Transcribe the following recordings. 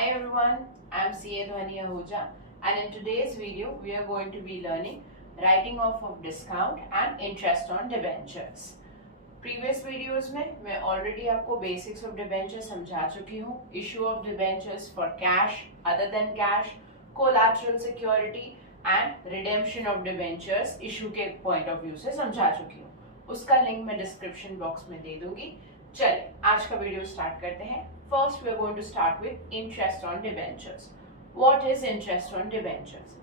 Hi everyone, I am CA Dhwani Ahuja and in today's video we are going to be learning writing off of discount and interest on debentures. Previous videos में मैं already आपको basics of debentures समझा चुकी हूँ, issue of debentures for cash, other than cash, collateral security and redemption of debentures issue के point of view से समझा चुकी हूँ. उसका लिंक मैं डिस्क्रिप्शन बॉक्स में दे दूंगी. चलिए आज का वीडियो स्टार्ट करते हैं. First we are going to start with interest on debentures. What is interest on debentures?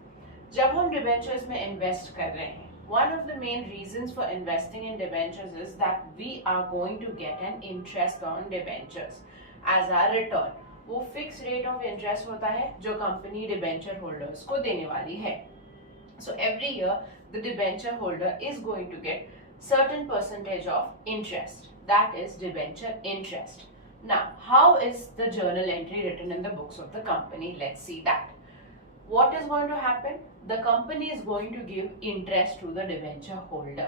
जब हम डिबेंचर्स में इन्वेस्ट कर रहे हैं, one of the main reasons for investing in debentures is that we are going to get an interest on debentures as our return. वो fix rate of interest होता है जो कंपनी डिबेंचर होल्डर्स को देने वाली है. So every year the debenture holder is going to get certain percentage of interest, that is debenture interest. Now how is the journal entry written in the books of the company? Let's see that. What is going to happen? The company is going to give interest to the debenture holder.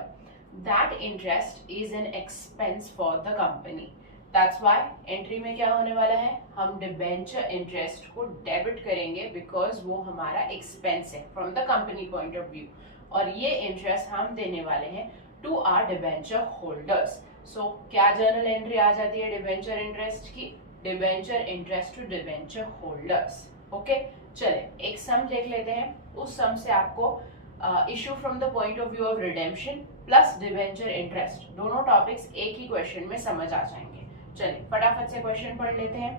That interest is an expense for the company. That's why entry में क्या होने वाला है, हम debenture interest को debit करेंगे because वो हमारा expense है from the company point of view. और ये interest हम देने वाले हैं to our debenture holders. So क्या journal entry आ जाती है debenture interest की? Debenture interest to debenture holders. Okay? चले एक sum देख लेते हैं. उस sum से आपको issue from the point of view of redemption plus debenture interest दोनों topics एक ही question में समझ आ जाएंगे. चलिए फटाफट से क्वेश्चन पढ़ लेते हैं.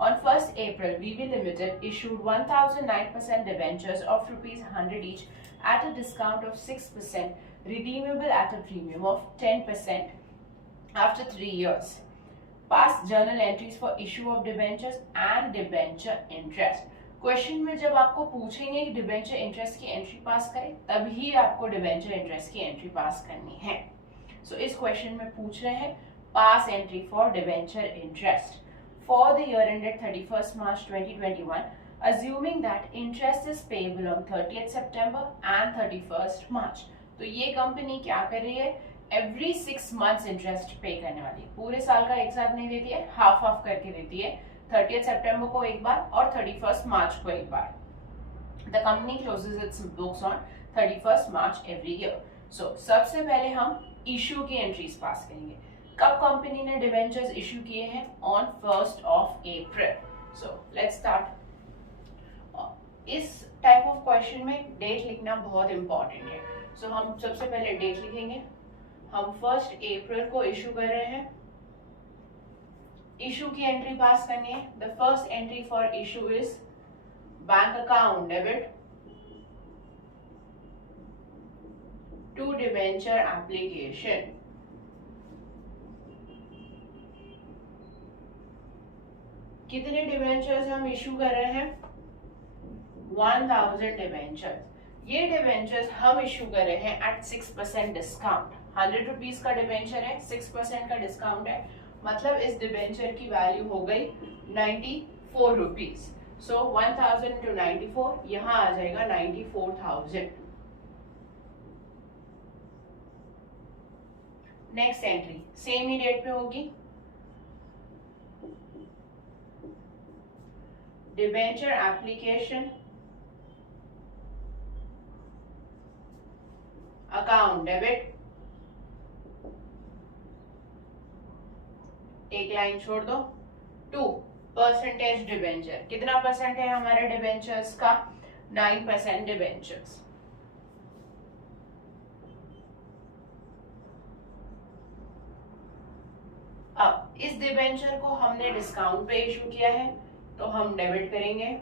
On 1st April, VB Limited issued 1,009% debentures of ₹100 each at a discount of 6%, redeemable at a premium of 10% after 3 years. Past journal entries for issue of debentures and debenture interest. Question में जब आपको पूछेंगे कि debenture interest की entry पास करें, तभी आपको debenture interest की एंट्री पास करनी है. सो इस क्वेश्चन में पूछ रहे हैं pass entry for debenture interest for the year ended 31st March 2021, assuming that interest is payable on 30th September and 31st March. तो ये कंपनी क्या कर रही है? Every 6 months interest पे करने वाली है. पूरे साल का एक साथ नहीं देती है, हाफ हाफ करके देती है. 30th September को एक बार और 31st March को एक बार. The company closes its books on 31st March every year. So सबसे पहले हम issue की एंट्रीज पास करेंगे. कब कंपनी ने डिबेंचर्स इशू किए हैं? On 1st of April. So let's start. इस टाइप ऑफ क्वेश्चन में डेट लिखना बहुत इंपॉर्टेंट है. सो हम सबसे पहले डेट लिखेंगे. हम 1st April को इशू कर रहे हैं. इशू की एंट्री पास करनी है. The first entry for issue is bank account debit to debenture application. कितने डिबेंचर्स हम इशू कर रहे हैं? 1000 डिबेंचर्स. ये डिबेंचर्स हम इशू कर रहे हैं एट 6% डिस्काउंट. 100 रुपीज का डिबेंचर है, 6% का डिस्काउंट है, मतलब इस डिबेंचर की वैल्यू हो गई 94 रुपीज. सो 1000 इंटू 94, यहाँ आ जाएगा 94,000. नेक्स्ट एंट्री सेम ही डेट पे होगी. Debenture application account debit. एक लाइन छोड़ दो. 2% डिबेंचर. कितना परसेंट है हमारे डिबेंचर्स का? 9% डिबेंचर्स. अब इस डिबेंचर को हमने डिस्काउंट पे इशू किया है, तो हम डेबिट करेंगे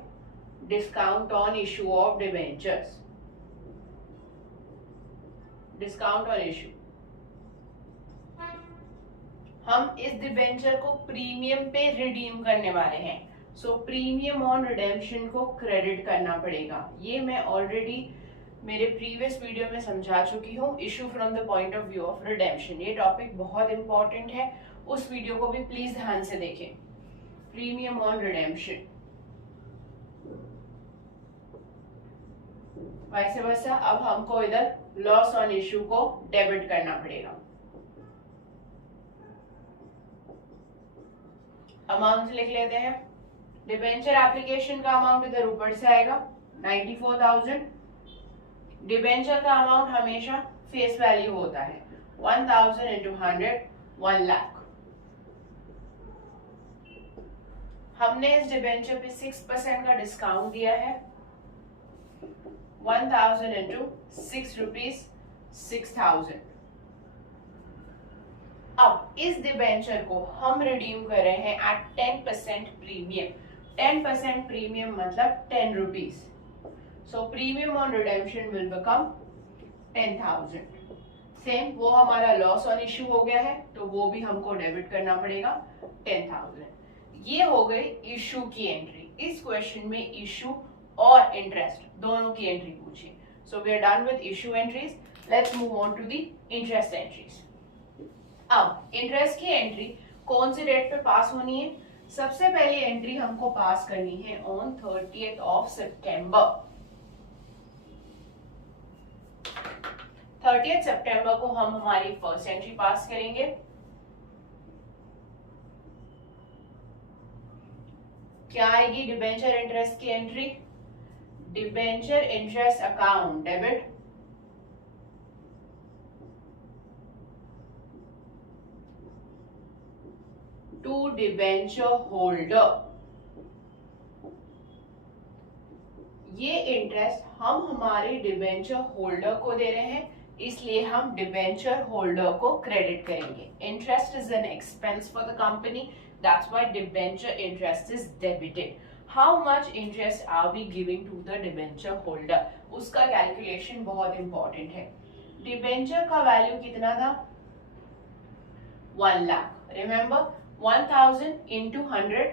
discount on issue of debentures. Discount on issue. हम इस डिबेंचर को प्रीमियम पे रिडीम करने वाले हैं. सो प्रीमियम ऑन रिडेम्पशन को क्रेडिट करना पड़ेगा. ये मैं ऑलरेडी मेरे प्रीवियस वीडियो में समझा चुकी हूँ. Issue from the point of view of redemption, ये टॉपिक बहुत इंपॉर्टेंट है. उस वीडियो को भी प्लीज ध्यान से देखें. Premium on redemption. वैसे वैसा अब हमको इधर लॉस ऑन इशू को डेबिट करना पड़ेगा. अमाउंट लिख लेते हैं. डिबेंचर एप्लीकेशन का अमाउंट इधर ऊपर से आएगा 94,000। डिबेंचर का अमाउंट हमेशा फेस वैल्यू होता है 1,000 इंटू 100 1 लाख। हमने इस डिबेंचर पे 6% का डिस्काउंट दिया है 1,000 इंटू 6 रुपीज 6,000। अब इस डिबेंचर को हम रिडीम कर रहे हैं एट 10% प्रीमियम। 10% प्रीमियम मतलब 10 rupees. So premium on redemption will become 10,000। Same वो हमारा लॉस ऑन इश्यू हो गया है तो वो भी हमको डेबिट करना पड़ेगा 10,000। ये हो गई इशू की एंट्री। इस क्वेश्चन में इशू और इंटरेस्ट दोनों की एंट्री पूछी। So we are done with issue entries. Let's move on to the interest entries. अब इंटरेस्ट की एंट्री कौन सी डेट पे पास होनी है? सबसे पहली एंट्री हमको पास करनी है on 30th of September. 30th सितंबर को हम हमारी फर्स्ट एंट्री पास करेंगे। क्या आएगी डिबेंचर इंटरेस्ट की entry? Debenture interest account debit to debenture holder. ये इंटरेस्ट हम हमारे डिबेंचर होल्डर को दे रहे हैं इसलिए हम डिबेंचर होल्डर को क्रेडिट करेंगे। Interest is an expense for the company, that's why debenture interest is debited. How much interest are we giving to the debenture holder, उसका कैलकुलेशन बहुत इंपॉर्टेंट है। डिबेंचर का वैल्यू कितना था? 1 lakh. Remember 1,000 into 100,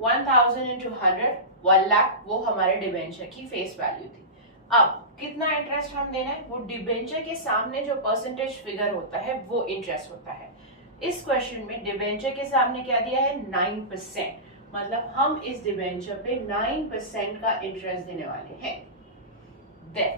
1,000 into 100 1 lakh, वो हमारे डिबेंचर की face value थी। अब कितना इंटरेस्ट हम देना है? वो डिबेंचर के सामने जो परसेंटेज फिगर होता है वो इंटरेस्ट होता है। इस क्वेश्चन में डिबेंचर के सामने क्या दिया है? 9%। मतलब हम इस डिबेंचर पे 9% का इंटरेस्ट देने वाले हैं। देन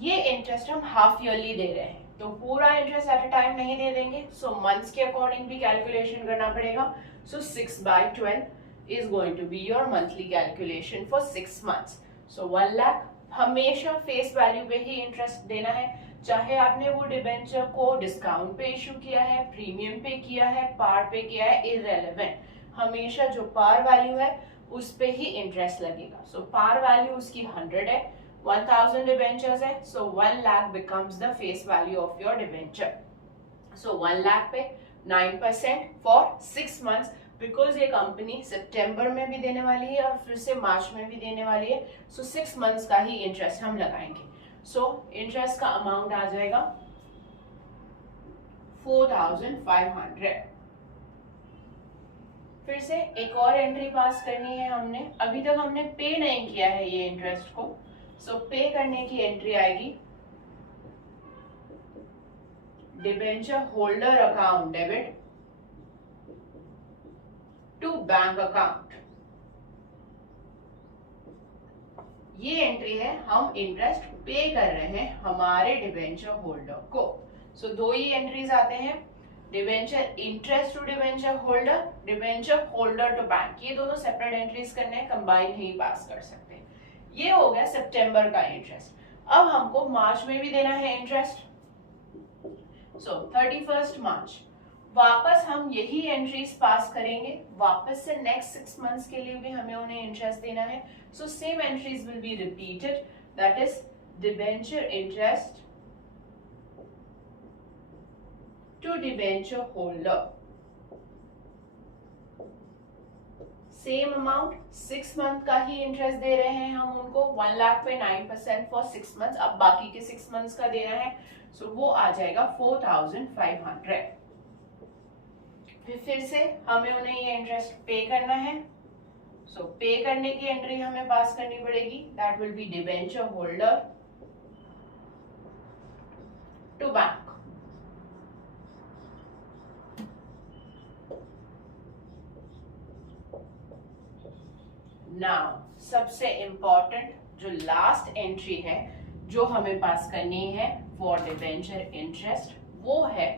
ये इंटरेस्ट हम हाफ ईयरली दे रहे हैं तो पूरा इंटरेस्ट एट अ टाइम नहीं दे देंगे। सो मंथ्स के अकॉर्डिंग भी कैलकुलेशन करना पड़ेगा। सो 6/12 is going to be your monthly calculation for 6 months. So 1 lakh हमेशा फेस वैल्यू पे ही इंटरेस्ट देना है, चाहे आपने वो डिबेंचर को डिस्काउंट पे इशू किया है, प्रीमियम पे किया है, पार पे किया है, इररेलेवेंट। हमेशा जो पार वैल्यू है उस पे ही इंटरेस्ट लगेगा। सो पार वैल्यू उसकी 100 है, 1,000 डिबेंचर्स है, so 1 lakh becomes the face value of your debenture. So 1 lakh पे 9% फॉर 6 मंथ्स, बिकॉज ये कंपनी सितंबर में भी देने वाली है और फिर से मार्च में भी देने वाली है। सो 6 मंथ्स का ही इंटरेस्ट हम लगाएंगे। सो इंटरेस्ट का अमाउंट आ जाएगा 4,500। फिर से एक और एंट्री पास करनी है हमने। अभी तक हमने पे नहीं किया है ये इंटरेस्ट को। सो पे करने की एंट्री आएगी debenture holder account debit to bank account. ये एंट्री है, हम इंटरेस्ट पे कर रहे हैं हमारे डिबेंचर होल्डर को। सो दो ही एंट्रीज आते हैं, debenture interest to debenture holder, debenture holder to bank. ये दोनों सेपरेट एंट्रीज करने हैं, कंबाइन ही पास कर सकते हैं। ये हो गया सितंबर का इंटरेस्ट। अब हमको मार्च में भी देना है इंटरेस्ट। सो 31 मार्च वापस हम यही एंट्रीज पास करेंगे। वापस से नेक्स्ट 6 मंथ्स के लिए भी हमें उन्हें इंटरेस्ट देना है। So same entries will be repeated, that is debenture interest to debenture holder, same amount, 6 month का ही इंटरेस्ट दे रहे हैं हम उनको। 1 लाख पे 9% फॉर 6 मंथ्स। अब बाकी के 6 मंथ्स का देना है, सो वो आ जाएगा 4,500। फिर से हमें उन्हें ये इंटरेस्ट पे करना है। सो पे करने की एंट्री हमें पास करनी पड़ेगी, that will be debenture holder to bank. Now सबसे इंपॉर्टेंट जो लास्ट एंट्री है जो हमें पास करनी है फॉर डिबेंचर इंटरेस्ट, वो है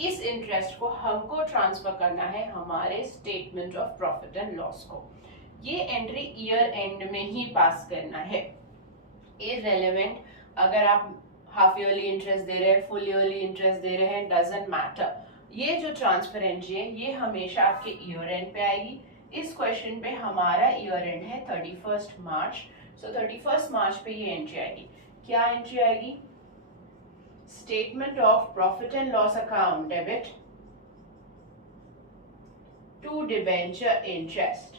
इस इंटरेस्ट को हमको ट्रांसफर करना है हमारे statement of profit and loss को। ये एंट्री ईयर एंड में ही पास करना है। इररिलेवेंट अगर आप हाफ ईयरली इंटरेस्ट दे रहे हैं, फुल ईयरली इंटरेस्ट दे रहे हैं, डजंट मैटर। ये जो ट्रांसफर एंट्री है ये हमेशा आपके ईयर एंड पे आएगी। इस क्वेश्चन पे हमारा ईयर एंड है 31 मार्च। सो 31 मार्च पे ये एंट्री आएगी। क्या एंट्री आएगी? Statement of profit and loss account debit to debenture interest.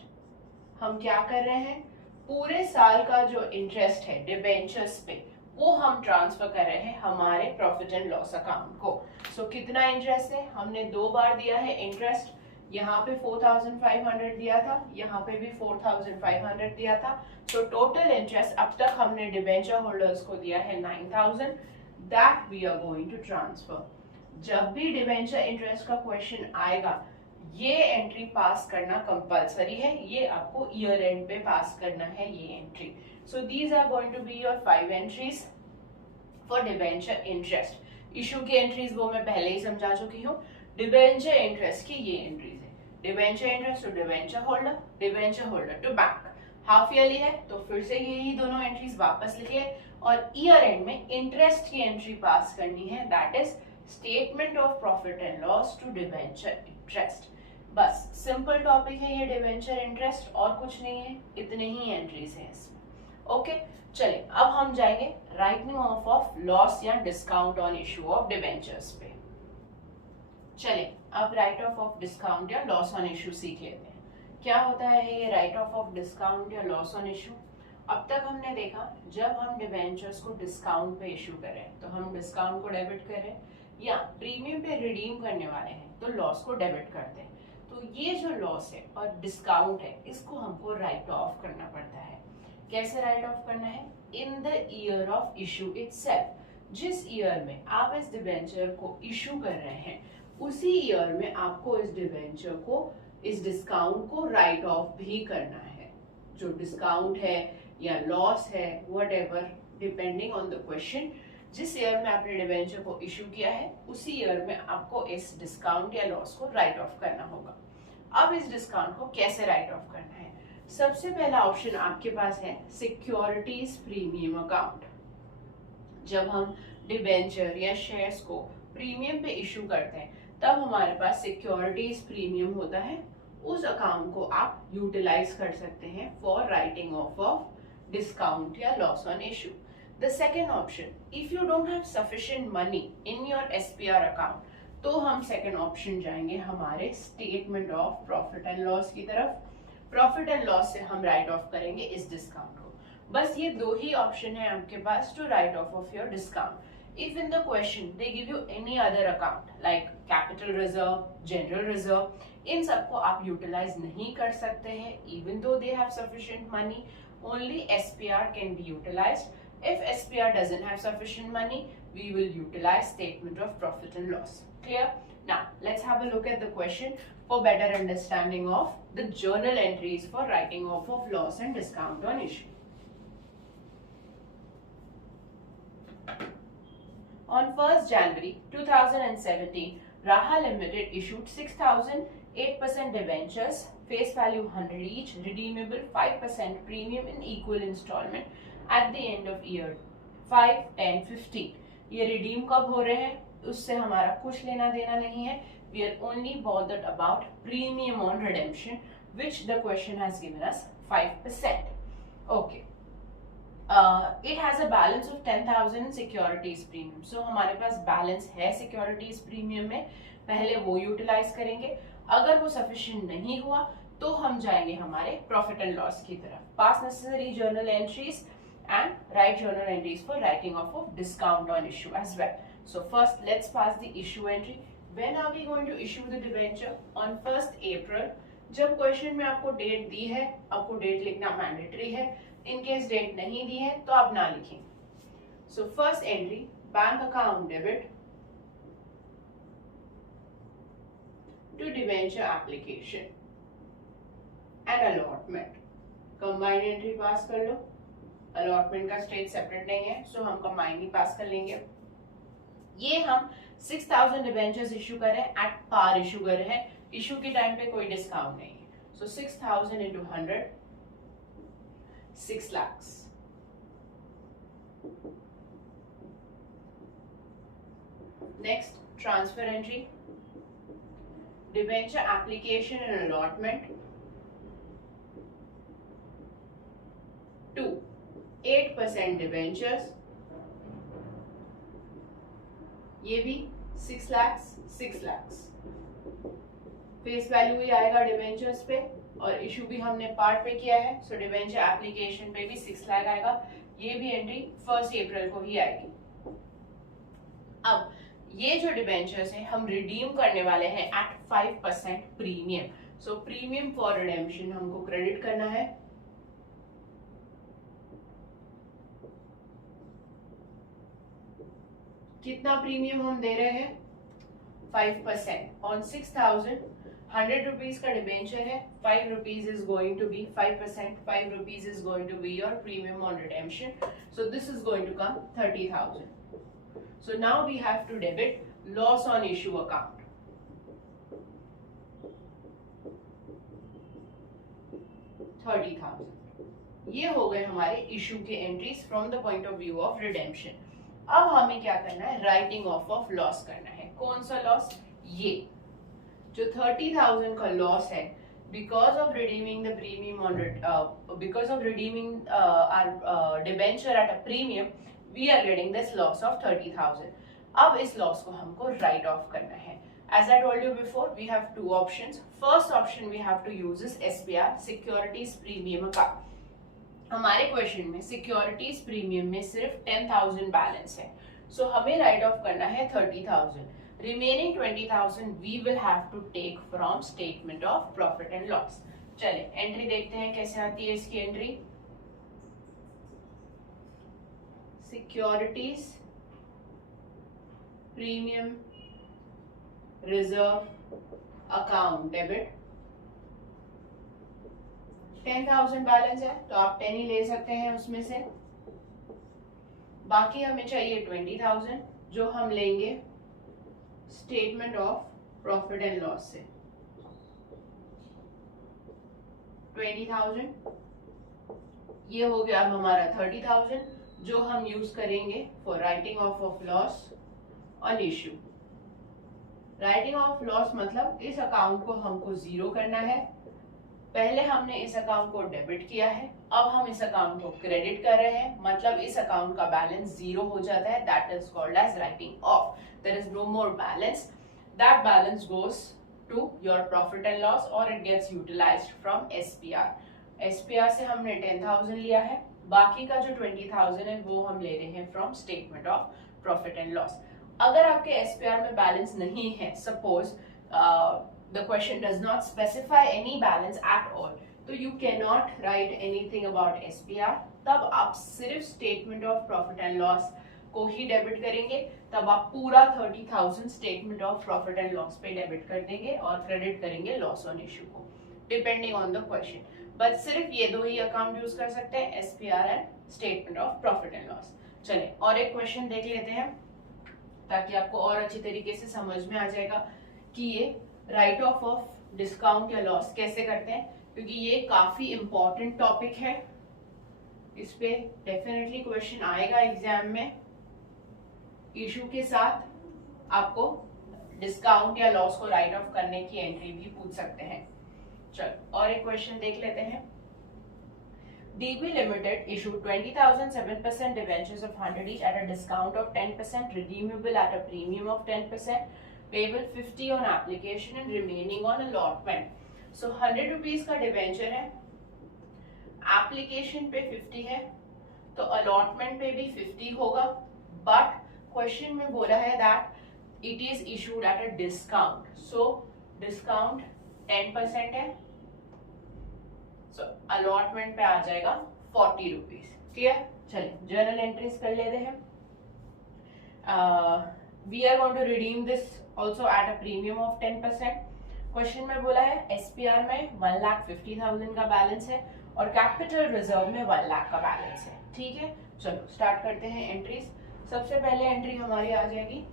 हम क्या कर रहे हैं? पूरे साल का जो इंटरेस्ट है डिबेंचर्स पे वो हम ट्रांसफर कर रहे हैं हमारे प्रॉफिट एंड लॉस अकाउंट को। सो कितना इंटरेस्ट है? हमने 2 बार दिया है इंटरेस्ट। यहाँ पे 4500 दिया था, यहाँ पे भी 4500 दिया था। तो टोटल इंटरेस्ट अब तक हमने डिबेंचर होल्डर्स को दिया है 9000। That we are going to transfer. जब भी डिबेंचर इंटरेस्ट का क्वेश्चन आएगा ये एंट्री पास करना कंपलसरी है। ये आपको ईयर एंड पे पास करना है ये entry. So these are going to be your 5 entries for debenture interest. Issue की एंट्रीज वो मैं पहले ही समझा चुकी हूँ। डिबेंचर इंटरेस्ट की ये एंट्रीज है। Debenture interest to debenture holder, debenture holder to bank. Half yearly है तो फिर से यही दोनों एंट्रीज वापस लिखिए और ईयर एंड में इंटरेस्ट की एंट्री पास करनी है। That is statement of profit and loss to debenture interest. बस सिंपल टॉपिक है ये डिबेंचर इंटरेस्ट, और कुछ नहीं है, इतने ही एंट्रीज हैं इसमें। ओके चलिए अब हम जाएंगे राइटिंग ऑफ लॉस या discount on issue of debentures पे। चलिए अब राइट ऑफ डिस्काउंट या लॉस ऑन इशू सीख लेते हैं। क्या होता है ये राइट ऑफ डिस्काउंट या लॉस ऑन इशू? अब तक हमने देखा जब हम डिबेंचर्स को डिस्काउंट पे इशू करें तो हम डिस्काउंट को डेबिट करें, या प्रीमियम पे रिडीम करने वाले हैं तो लॉस को डेबिट करते हैं। तो ये जो लॉस है और डिस्काउंट है इसको हमको राइट ऑफ करना पड़ता है। कैसे राइट ऑफ करना है? In the year of issue itself. जिस ईयर में आप इस डिबेंचर को इशू कर रहे हैं उसी ईयर में आपको इस डिबेंचर को, इस डिस्काउंट को राइट ऑफ भी करना है। जो डिस्काउंट है या लॉस है whatever depending on the question, जिस ईयर में आपने डिबेंचर को इशू किया है उसी ईयर में आपको इस डिस्काउंट या लॉस को राइट ऑफ करना होगा। अब इस डिस्काउंट को कैसे राइट ऑफ करना है? सबसे पहला ऑप्शन आपके पास है सिक्योरिटीज प्रीमियम अकाउंट। जब हम डिबेंचर या शेयर्स को प्रीमियम पे इशू करते हैं तब हमारे पास सिक्योरिटीज प्रीमियम होता है। उस अकाउंट को आप यूटिलाइज कर सकते हैं फॉर राइटिंग ऑफ डिस्काउंट या loss on issue. The second option, if you don't have sufficient money in your SPR account, तो हम सेकेंड ऑप्शन जाएंगे हमारे statement of profit and loss की तरफ। प्रॉफिट एंड लॉस से हम राइट ऑफ करेंगे इस डिस्काउंट को। बस ये 2 ही ऑप्शन है आपके पास to write off your discount. If in the question they give you any other account like capital reserve, general reserve, इन सबको आप यूटिलाइज नहीं कर सकते हैं। Even though they have sufficient money, only SPR can be utilised. If SPR doesn't have sufficient money, we will utilize statement of profit and loss. Clear? Now, let's have a look at the question for better understanding of the journal entries for writing off of loss and discount on issue. On 1st January 2017, Raha Limited issued 6,008% debentures, face value 100 each, redeemable 5% premium in equal installment at the end of year 5, 10, 15. ये redeem कब हो रहे हैं उससे हमारा कुछ लेना देना नहीं है। We are only bothered about premium on redemption, which the question has given us 5%. Okay. It has a balance of 10,000 securities premium. So हमारे पास बैलेंस है सिक्योरिटीज प्रीमियम में, पहले वो यूटिलाइज करेंगे। अगर वो सफिशिएंट नहीं हुआ तो हम जाएंगे हमारे प्रॉफिट एंड लॉस की तरफ। पास necessary journal entries and write journal entries for writing off of discount on issue as well. So first let's pass the issue entry. When are we going to issue the debenture? On 1st April. जब question में आपको date दी है, आपको date लिखना mandatory है। In case date नहीं दी है तो आप ना लिखें। So first entry, bank account debit to debenture application and allotment. Combined entry पास कर लो। अलॉटमेंट का स्टेज सेपरेट नहीं है सो हम कंबाइन ही पास कर लेंगे। ये हम 6000 डिबेंचर्स इशू कर रहे हैं, एट पार इशू कर रहे हैं, इशू के टाइम पे कोई डिस्काउंट नहीं है। So 6000 into 100, 6 lakhs। Next, transfer entry, debenture application and allotment to 8% debentures, ये भी 6 lakhs, 6 lakhs। फेस वैल्यू ही आएगा डिबेंचर्स पे, और इशू भी हमने पार्ट पे किया है, सो डिबेंचर एप्लीकेशन पे भी 6 लाख आएगा। ये भी एंट्री 1 अप्रैल को ही आएगी। अब ये जो डिबेंचर्स हैं हम रिडीम करने वाले हैं at 5% premium. So premium for redemption हमको क्रेडिट करना है। कितना प्रीमियम हम दे रहे हैं? 5% ऑन 6000। 100 रुपीज का डिबेंचर है, 5 rupees is going to be 5%, 5 rupees is going to be your premium on redemption. So this is going to come 30,000। So now we have to debit loss on issue account. 30,000। ये हो गए हमारे issue के entries from the point of view of redemption. अब हमें क्या करना है? राइटिंग ऑफ लॉस करना है। कौन सा लॉस? ये जो 30,000 का लॉस है, because of redeeming the premium on because of redeeming our debenture at a premium, we are getting this loss of 30,000। अब इस लॉस को हमको राइट ऑफ करना है। As I told you before, we have two options. First option we have to use is SPR, Securities Premium Account। हमारे question में securities premium में सिर्फ 10,000 बैलेंस है, सो हमें राइट ऑफ करना है 30,000। Remaining 20,000 we will have to take from statement of profit and loss. चले entry देखते हैं कैसे आती है इसकी entry. Securities premium reserve account debit, 10,000 balance है तो आप 10 ही ले सकते हैं उसमें से। बाकी हमें चाहिए 20,000 जो हम लेंगे statement of profit and loss से। 20,000 ये हो गया अब हमारा 30,000 जो हम यूज करेंगे for writing of loss on issue. Writing of loss मतलब इस अकाउंट को हमको जीरो करना है। पहले हमने इस अकाउंट को डेबिट किया है, अब हम इस अकाउंट को क्रेडिट कर रहे हैं, मतलब इस अकाउंट का बैलेंस जीरो हो जाता है। That is called as writing off. There is no more balance, that balance goes to your profit and loss और it gets utilised from SPR. SPR से हमने 10,000 लिया है, बाकी का जो 20,000 है वो हम ले रहे हैं from statement of profit and loss. अगर आपके एसपीआर में बैलेंस नहीं है, suppose the question does not specify any balance at all, तो you cannot write anything about SPR। तब आप सिर्फ statement of profit and loss को ही डेबिट करेंगे, तब आप पूरा 30,000 statement of profit and loss पे डेबिट कर देंगे और क्रेडिट करेंगे लॉस ऑन इश्यू को, depending on the question. But सिर्फ ये दो ही अकाउंट यूज कर सकते हैं, SPR and statement of profit and loss. चले और एक क्वेश्चन देख लेते हैं ताकि आपको और अच्छी तरीके से समझ में आ जाएगा कि ये राइट ऑफ डिस्काउंट या लॉस कैसे करते हैं, क्योंकि ये काफी इंपॉर्टेंट टॉपिक है। इस पे डेफिनेटली क्वेश्चन आएगा एग्जाम में। इशू के साथ आपको डिस्काउंट या लॉस को राइट ऑफ करने की एंट्री भी पूछ सकते हैं। चलो और एक क्वेश्चन देख लेते हैं। DB Limited issued 20,000 7% debentures of 100 each at a discount of 10%, redeemable at a premium of 10%, payable 50 on application and remaining on allotment। So 100 rupees का डिवेंचर है, एप्लीकेशन पे 50 है, तो अलॉटमेंट पे भी 50 होगा। बट क्वेश्चन में बोला है that it is issued at a discount, so discount 10% है, सो अलॉटमेंट पे आ जाएगा 40 रुपीज। क्लियर? चलिए जर्नल एंट्रीज कर लेते हैं। We are going to redeem this also at a premium of 10%। Question में बोला है एसपीआर में 1,50,000 का बैलेंस है और कैपिटल रिजर्व में 1 लाख का बैलेंस है। ठीक है, चलो स्टार्ट करते हैं एंट्रीज। सबसे पहले एंट्री हमारी आ जाएगी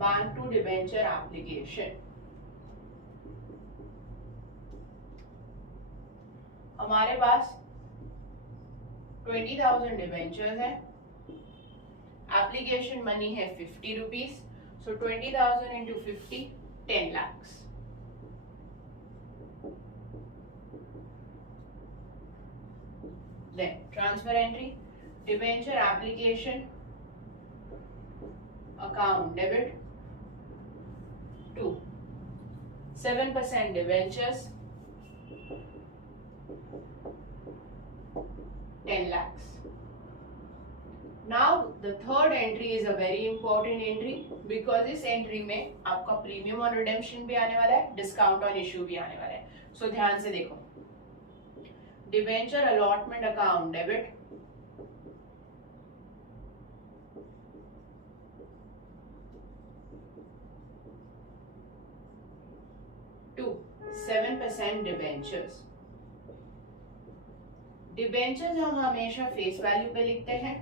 बैंक टू डिबेंचर एप्लीकेशन। हमारे पास 20,000 डिबेंचर्स है, एप्लीकेशन मनी है 50 rupees, so 20,000 into 50 10 lakhs। Then transfer entry, debenture application account debit to 7% debentures 10 lakhs। Now the third entry is a very important entry because इस entry में आपका premium और redemption भी आने वाला है, डिस्काउंट ऑन इश्यू भी आने वाला है। सो ध्यान से देखो, debenture allotment account debit to 7% debentures. Debentures हम हमेशा फेस वैल्यू पे लिखते हैं,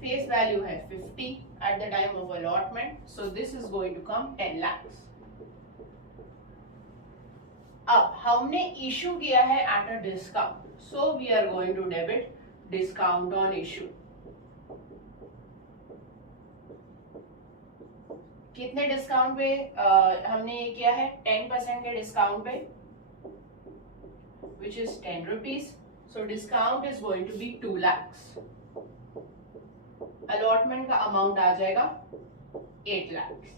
फेस वैल्यू है 50 at the time of allotment, so this is going to come 10 lakhs। अब हमने इशू किया है at a discount, so we are going to debit discount on issue. कितने डिस्काउंट पे हमने ये किया है? 10% के डिस्काउंट पे, which is 10 rupees, so discount is going to be 2 lakhs। Allotment का अमाउंट आ जाएगा 8 lakhs।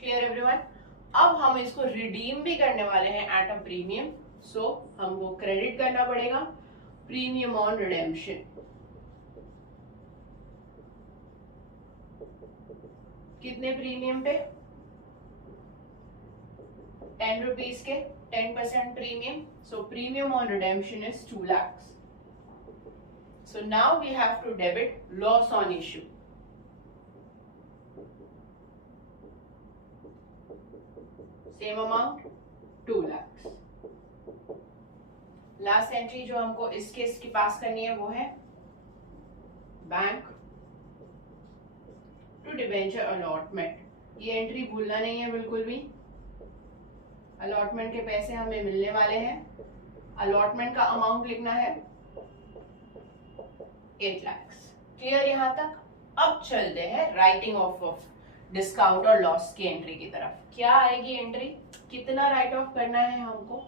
Clear everyone? अब हम इसको रिडीम भी करने वाले हैं एट अ प्रीमियम, सो हमको क्रेडिट करना पड़ेगा प्रीमियम ऑन रिडेम्पशन। कितने प्रीमियम पे? 10 रुपीज के 10% premium, so premium on redemption is 2 lakhs। So now we have to debit loss on issue. Same amount 2 lakhs। Last entry जो हमको इस केस की पास करनी है वो है बैंक टू डिबेंचर अलॉटमेंट। ये एंट्री भूलना नहीं है बिल्कुल भी। अलॉटमेंट के पैसे हमें मिलने वाले हैं, अलॉटमेंट का अमाउंट लिखना है 8 lakhs। क्लियर यहाँ तक? अब चलते हैं राइटिंग ऑफ डिस्काउंट और लॉस की एंट्री की तरफ। क्या आएगी एंट्री? कितना राइट ऑफ करना है हमको?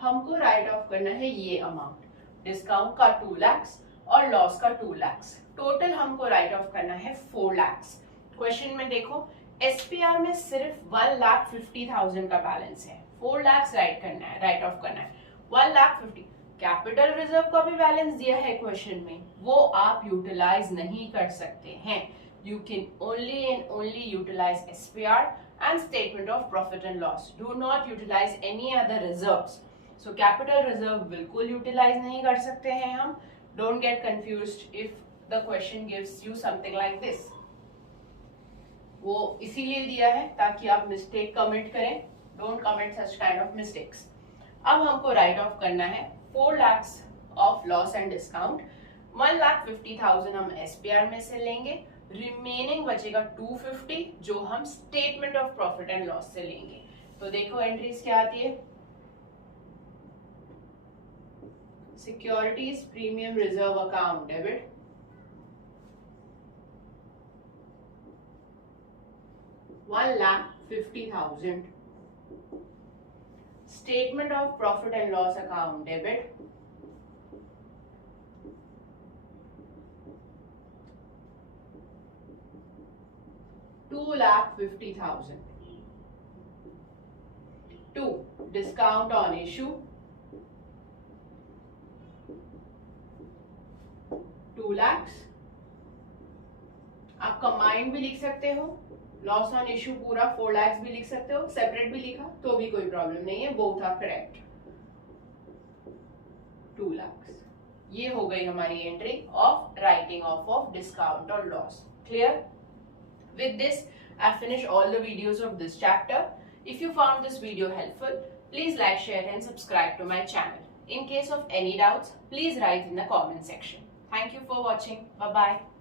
हमको राइट ऑफ करना है ये अमाउंट, डिस्काउंट का 2 lakhs और लॉस का 2 lakhs। टोटल हमको राइट ऑफ करना है 4 lakhs। क्वेश्चन में देखो, एसपीआर में सिर्फ 1,50,000 का बैलेंस है, 4 lakhs राइट ऑफ करना है। 1,50,000 कैपिटल रिजर्व का भी बैलेंस दिया है क्वेश्चन में, वो आप यूटिलाइज नहीं कर सकते हैं। You can only and only utilise SPR and statement of profit and loss, do not utilise any other reserves. So capital reserve बिल्कुल यूटिलाइज नहीं कर सकते हैं हम। Don't get confused if the question gives you something like this. वो इसीलिए दिया है ताकि आप मिस्टेक कमिट करें, don't commit such kind of mistakes. अब हमको राइट ऑफ करना है 4 lakhs of loss and discount. 1,50,000 हम एसपीआर में से लेंगे, रिमेनिंग बचेगा 250 जो हम statement of profit and loss से लेंगे। तो देखो एंट्रीज क्या आती है, securities premium reserve account debit 1,50,000, statement of profit and loss account debit 2,50,000। 2 discount on issue 2 lakhs। आप कंबाइंड भी लिख सकते हो, लॉस ऑन इशू पूरा 4 lakhs भी लिख सकते हो, सेपरेट भी लिखा तो भी कोई प्रॉब्लम नहीं है, बोथ आर करेक्ट। 2 lakhs ये हो गई हमारी entry of writing off discount और loss. Clear? With this, I finish all the videos of this chapter. If you found this video helpful, please like, share and subscribe to my channel. In case of any doubts, please write in the comment section. Thank you for watching. Bye-bye.